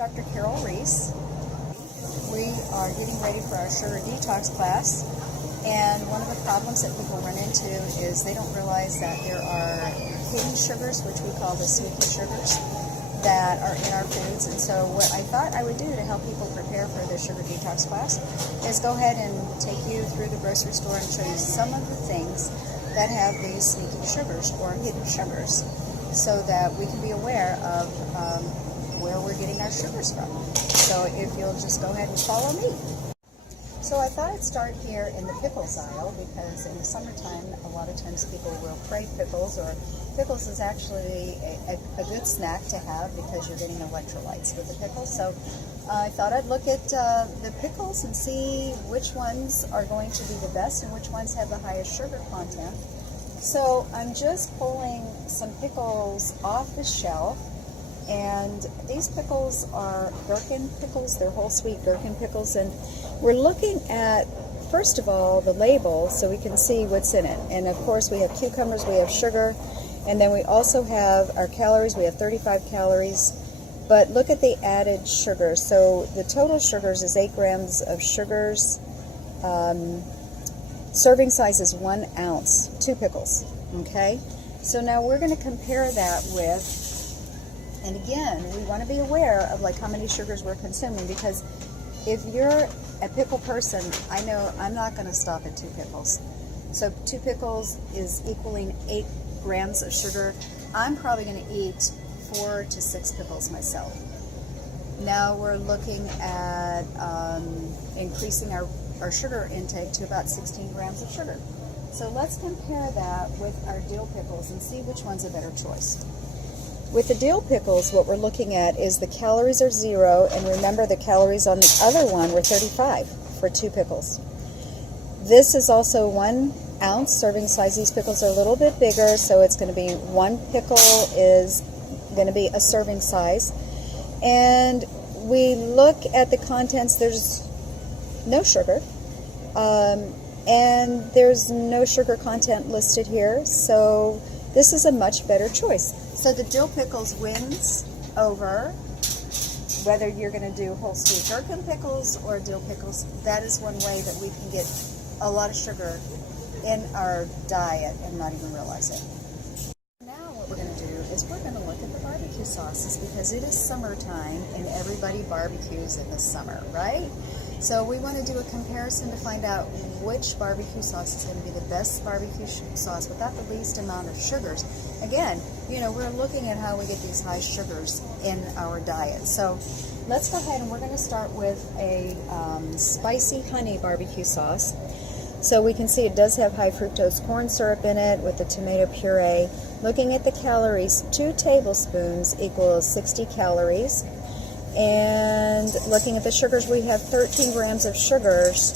Dr. Carol Reese. We are getting ready for our sugar detox class, and one of the problems that people run into is they don't realize that there are hidden sugars, which we call the sneaky sugars, that are in our foods. And so what I thought I would do to help people prepare for the sugar detox class is go ahead and take you through the grocery store and show you some of the things that have these sneaky sugars or hidden sugars, so that we can be aware of where we're getting our sugars from. So if you'll just go ahead and follow me. So I thought I'd start here in the pickles aisle, because in the summertime a lot of times people will crave pickles, or pickles is actually a good snack to have because you're getting electrolytes with the pickles. So I thought I'd look at the pickles and see which ones are going to be the best and which ones have the highest sugar content. So I'm just pulling some pickles off the shelf, and these pickles are gherkin pickles. They're whole sweet gherkin pickles, and we're looking at, first of all, the label so we can see what's in it. And of course we have cucumbers, we have sugar, and then we also have our calories. We have 35 calories, but look at the added sugar. So the total sugars is 8 grams of sugars. Serving size is 1 ounce, 2 pickles, okay? So now we're going to compare that with, and again, we want to be aware of like how many sugars we're consuming, because if you're a pickle person, I know I'm not going to stop at 2 pickles. So 2 pickles is equaling 8 grams of sugar. I'm probably going to eat 4 to 6 pickles myself. Now we're looking at increasing our sugar intake to about 16 grams of sugar. So let's compare that with our dill pickles and see which one's a better choice. With the dill pickles, what we're looking at is the calories are 0, and remember the calories on the other one were 35 for 2 pickles. This is also 1 ounce serving size. These pickles are a little bit bigger, so it's going to be 1 pickle is going to be a serving size. And we look at the contents, there's no sugar, and there's no sugar content listed here, so this is a much better choice. So the dill pickles wins over whether you're going to do whole sweet gherkin pickles or dill pickles. That is one way that we can get a lot of sugar in our diet and not even realize it. Now what we're going to do is we're going to look at the barbecue sauces, because it is summertime and everybody barbecues in the summer, right? So we want to do a comparison to find out which barbecue sauce is going to be the best barbecue sauce without the least amount of sugars. Again, you know, we're looking at how we get these high sugars in our diet. So let's go ahead and we're going to start with a spicy honey barbecue sauce. So we can see it does have high fructose corn syrup in it with the tomato puree. Looking at the calories, 2 tablespoons equals 60 calories. And looking at the sugars, we have 13 grams of sugars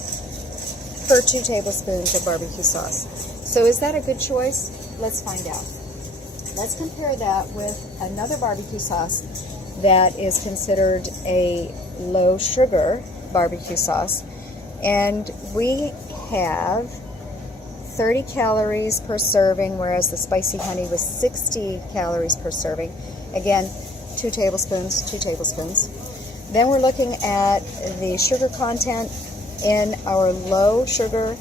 per 2 tablespoons of barbecue sauce. So is that a good choice? Let's find out. Let's compare that with another barbecue sauce that is considered a low sugar barbecue sauce. And we have 30 calories per serving, whereas the spicy honey was 60 calories per serving. Again, 2 tablespoons, 2 tablespoons. Then we're looking at the sugar content in our low sugar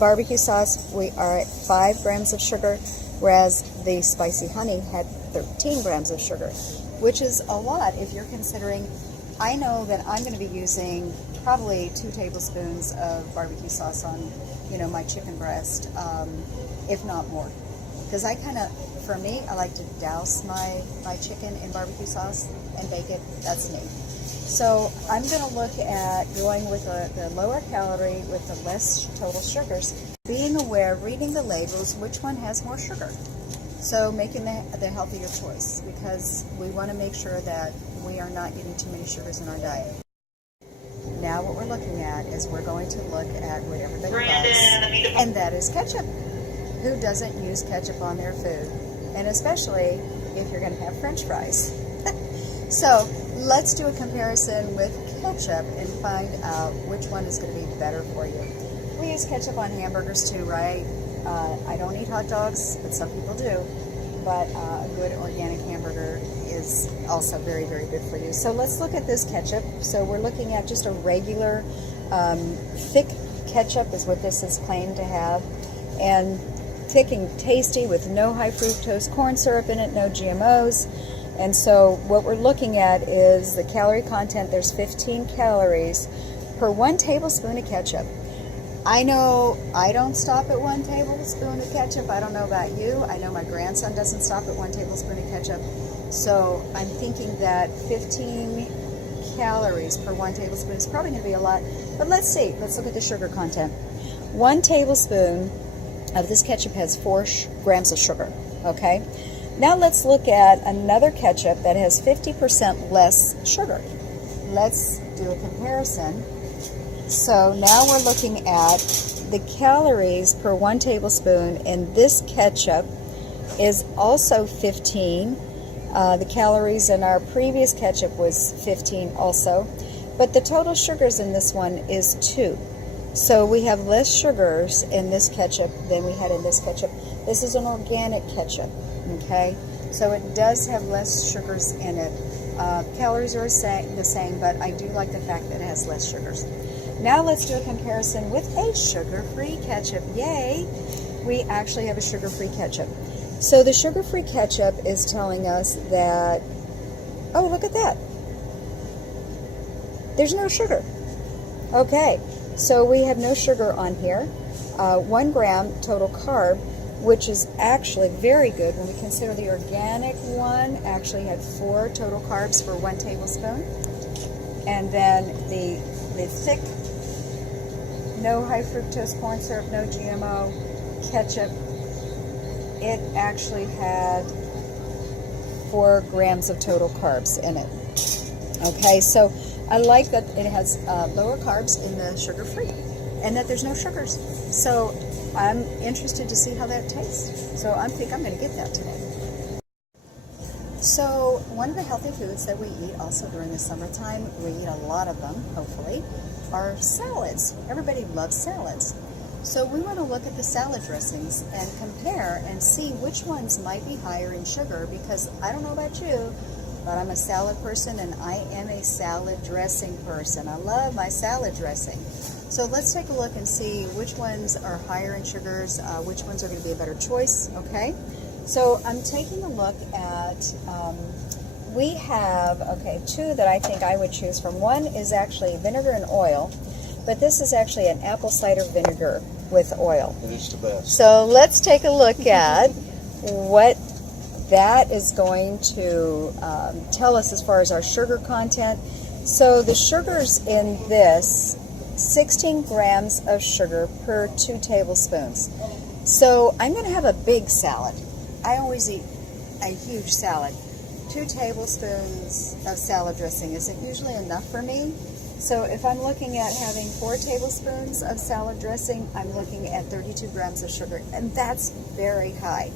barbecue sauce. We are at 5 grams of sugar, whereas the spicy honey had 13 grams of sugar, which is a lot if you're considering. I know that I'm going to be using probably 2 tablespoons of barbecue sauce on, you know, my chicken breast, if not more. Because I kind of, for me, I like to douse my chicken in barbecue sauce and bake it. That's me. So I'm going to look at going with the lower calorie with the less total sugars. Being aware, reading the labels, which one has more sugar. So making the healthier choice, because we want to make sure that we are not getting too many sugars in our diet. Now what we're looking at is we're going to look at what everybody loves, and that is ketchup. Who doesn't use ketchup on their food? And especially if you're going to have French fries. So let's do a comparison with ketchup and find out which one is going to be better for you. We use ketchup on hamburgers too, right? I don't eat hot dogs, but some people do. But a good organic hamburger is also very, very good for you. So let's look at this ketchup. So we're looking at just a regular thick ketchup is what this is claimed to have, and thick and tasty with no high fructose corn syrup in it, no GMOs. And so what we're looking at is the calorie content. There's 15 calories per 1 tablespoon of ketchup. I know I don't stop at 1 tablespoon of ketchup. I don't know about you. I know my grandson doesn't stop at 1 tablespoon of ketchup. So I'm thinking that 15 calories per 1 tablespoon is probably going to be a lot. But let's see. Let's look at the sugar content. 1 tablespoon of this ketchup has 4 grams of sugar. Okay. Now let's look at another ketchup that has 50% less sugar. Let's do a comparison. So now we're looking at the calories per 1 tablespoon, and this ketchup is also 15. The calories in our previous ketchup was 15 also, but the total sugars in this one is 2. So we have less sugars in this ketchup than we had in this ketchup. This is an organic ketchup, okay? So it does have less sugars in it. Calories are the same, but I do like the fact that it has less sugars. Now let's do a comparison with a sugar-free ketchup. Yay! We actually have a sugar-free ketchup. So the sugar-free ketchup is telling us that, oh, look at that. There's no sugar. Okay, so we have no sugar on here. 1 gram total carb, which is actually very good when we consider the organic one actually had 4 total carbs for 1 tablespoon. And then the thick, no high fructose corn syrup, no GMO ketchup, it actually had 4 grams of total carbs in it. Okay, so I like that it has lower carbs in the sugar-free and that there's no sugars. So I'm interested to see how that tastes. So I think I'm going to get that today. So one of the healthy foods that we eat also during the summertime, we eat a lot of them, hopefully, are salads. Everybody loves salads. So we want to look at the salad dressings and compare and see which ones might be higher in sugar, because I don't know about you, but I'm a salad person and I am a salad dressing person. I love my salad dressing. So let's take a look and see which ones are higher in sugars, which ones are going to be a better choice, okay? So I'm taking a look at, we have, okay, 2 that I think I would choose from. One is actually vinegar and oil, but this is actually an apple cider vinegar with oil. It is the best. So let's take a look at what that is going to tell us as far as our sugar content. So the sugars in this, 16 grams of sugar per 2 tablespoons. So I'm going to have a big salad. I always eat a huge salad. 2 tablespoons of salad dressing isn't usually enough for me. So if I'm looking at having 4 tablespoons of salad dressing, I'm looking at 32 grams of sugar, and that's very high.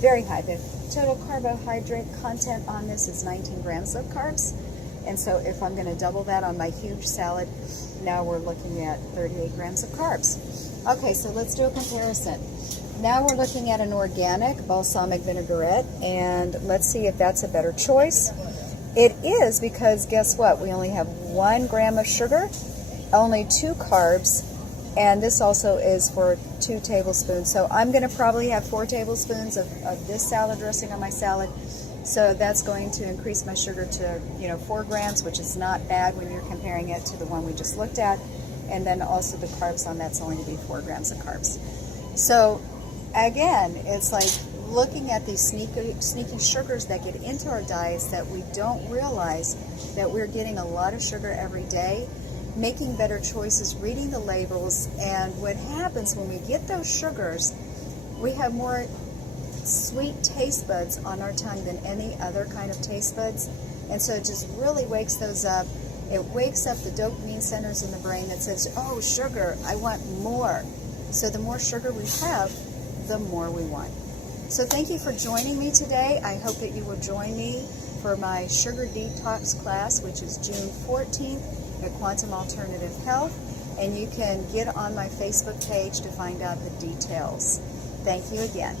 Very high. The total carbohydrate content on this is 19 grams of carbs. And so if I'm going to double that on my huge salad, now we're looking at 38 grams of carbs. Okay, so let's do a comparison. Now we're looking at an organic balsamic vinaigrette, and let's see if that's a better choice. It is, because guess what? We only have 1 gram of sugar, only 2 carbs, and this also is for 2 tablespoons. So I'm going to probably have 4 tablespoons of this salad dressing on my salad. So that's going to increase my sugar to 4 grams, which is not bad when you're comparing it to the one we just looked at. And then also the carbs on that's only to be 4 grams of carbs. So again, it's like looking at these sneaky sugars that get into our diets that we don't realize that we're getting a lot of sugar every day, making better choices, reading the labels. And what happens when we get those sugars, we have more sweet taste buds on our tongue than any other kind of taste buds. And so it just really wakes those up. It wakes up the dopamine centers in the brain that says, oh, sugar, I want more. So the more sugar we have, the more we want. So thank you for joining me today. I hope that you will join me for my sugar detox class, which is June 14th at Quantum Alternative Health. And you can get on my Facebook page to find out the details. Thank you again.